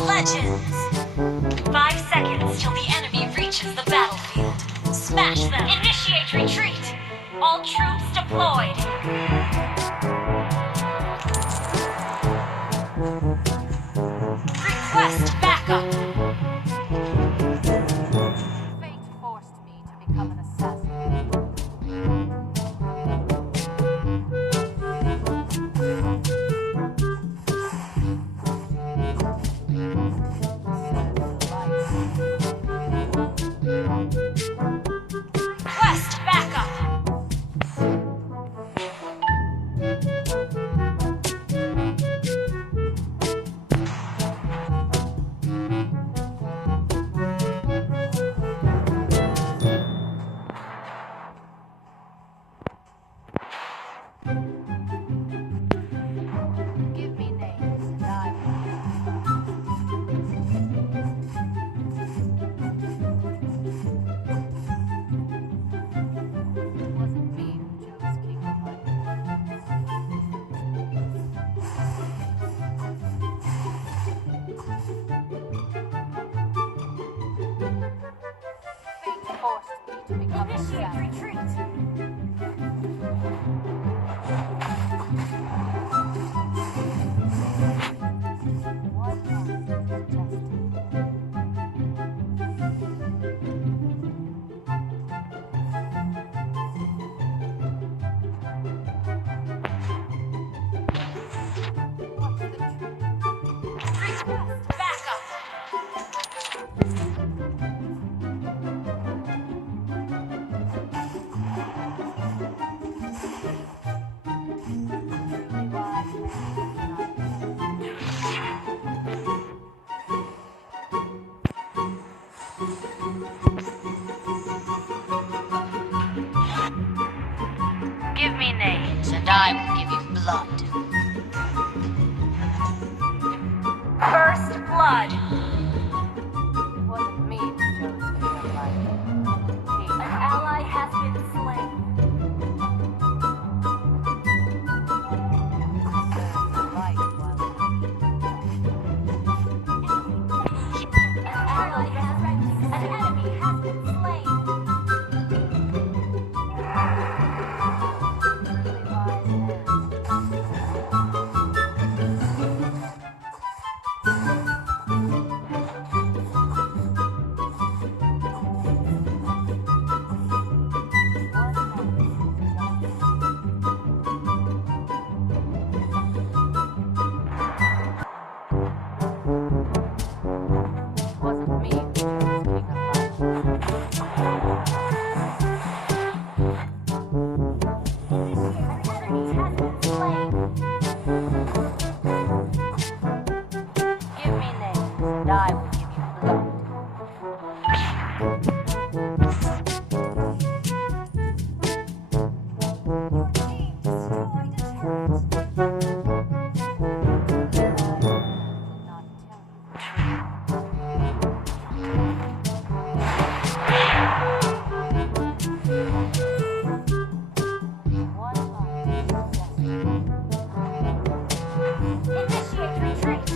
Legends. 5 seconds till the enemy reaches the battlefield. Smash them. Initiate retreat. All troops deployed. Request backup. Fate forced me to become an assassin. Request backup. Give me names and I It wasn't me who chose King of Light. Fate forced me to become an Initiate assassin. retreat. One life tested. What's the truth? Request backup. Truly wise man is not Give me names and I will give you blood. First blood. It wasn't me who chose King of Light. An ally has been slain. Serve the light while An ally has been An enemy has been slain. truly wise man. One It wasn't me who chose King of Light. An enemy has been slain. Give me names and I will give you blood. Team destroyed a turret. Not tell you. One life tested. Initiate retreat.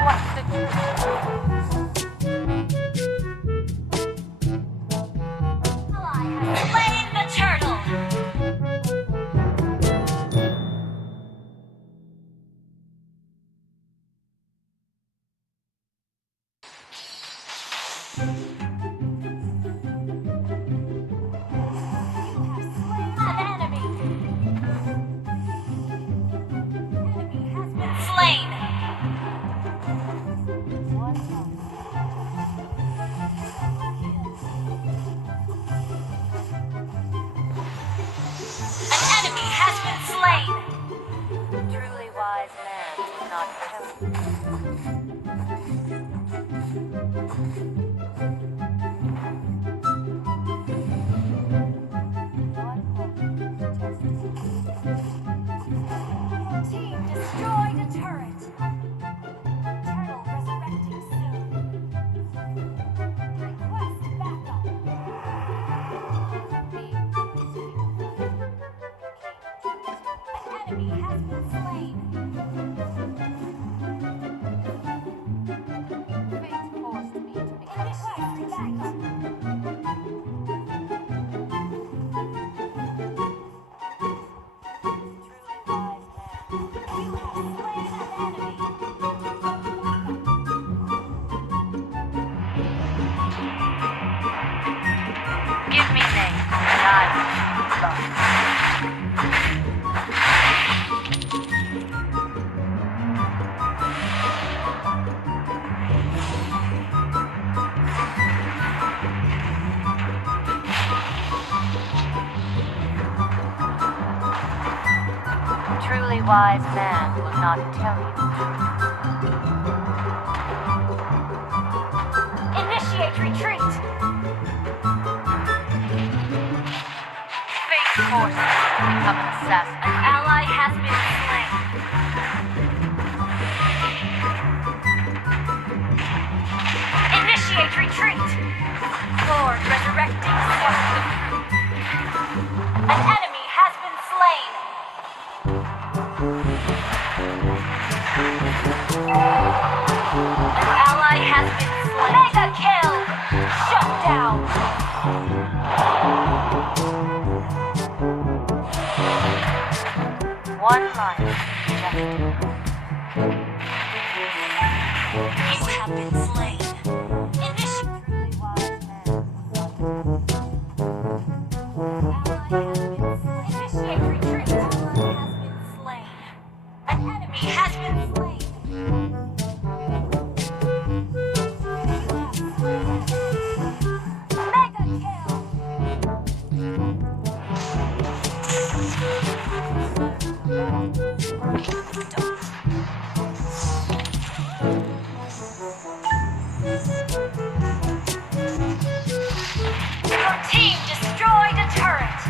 What's the truth? Ally has slain the turtle. You have slain an enemy. Enemy has been slain. One life. An enemy has been slain. Truly wise man does not tell you. One life tested. Team destroyed a turret. Turtle resurrecting soon. Request backup. Me chose King of Light. An enemy has been slain. Fate forced me to become a Initiate backup. Truly wise man. You have slain an enemy. Give me name, and I will give you blood. Truly wise man will not tell you the truth. Initiate retreat. Fate forced me to become an assassin. An ally has been slain. Initiate retreat. Lord resurrecting source of truth. An enemy has been slain. An ally has been slain. Mega kill. Shut down. One life, justice. You have been slain. Initiate. Truly wise man. Initiate retreat. An enemy has been slain. Mega kill. Your team destroyed a turret.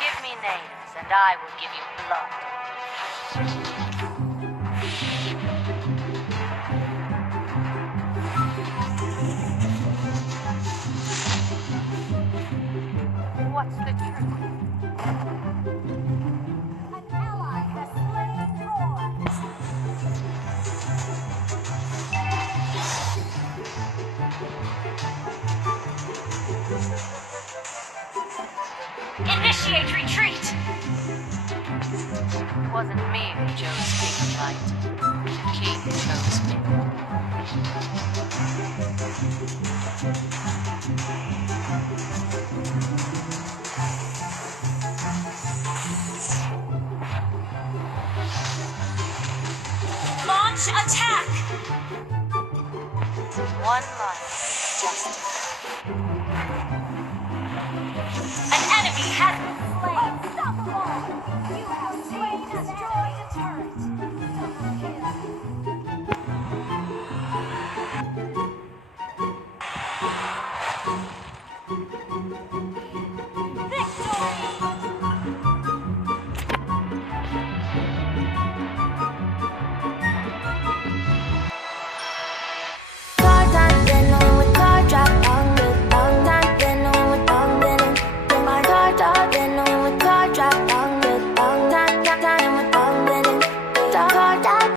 Give me names, and I will give you blood. What's the truth? An ally has slain Lord. Initiate retreat. It wasn't me who chose King of Light. The king chose me. Launch attack. One life, justice. An enemy has been slain. Unstoppable. You have slain and destroyed a turret. Double kill.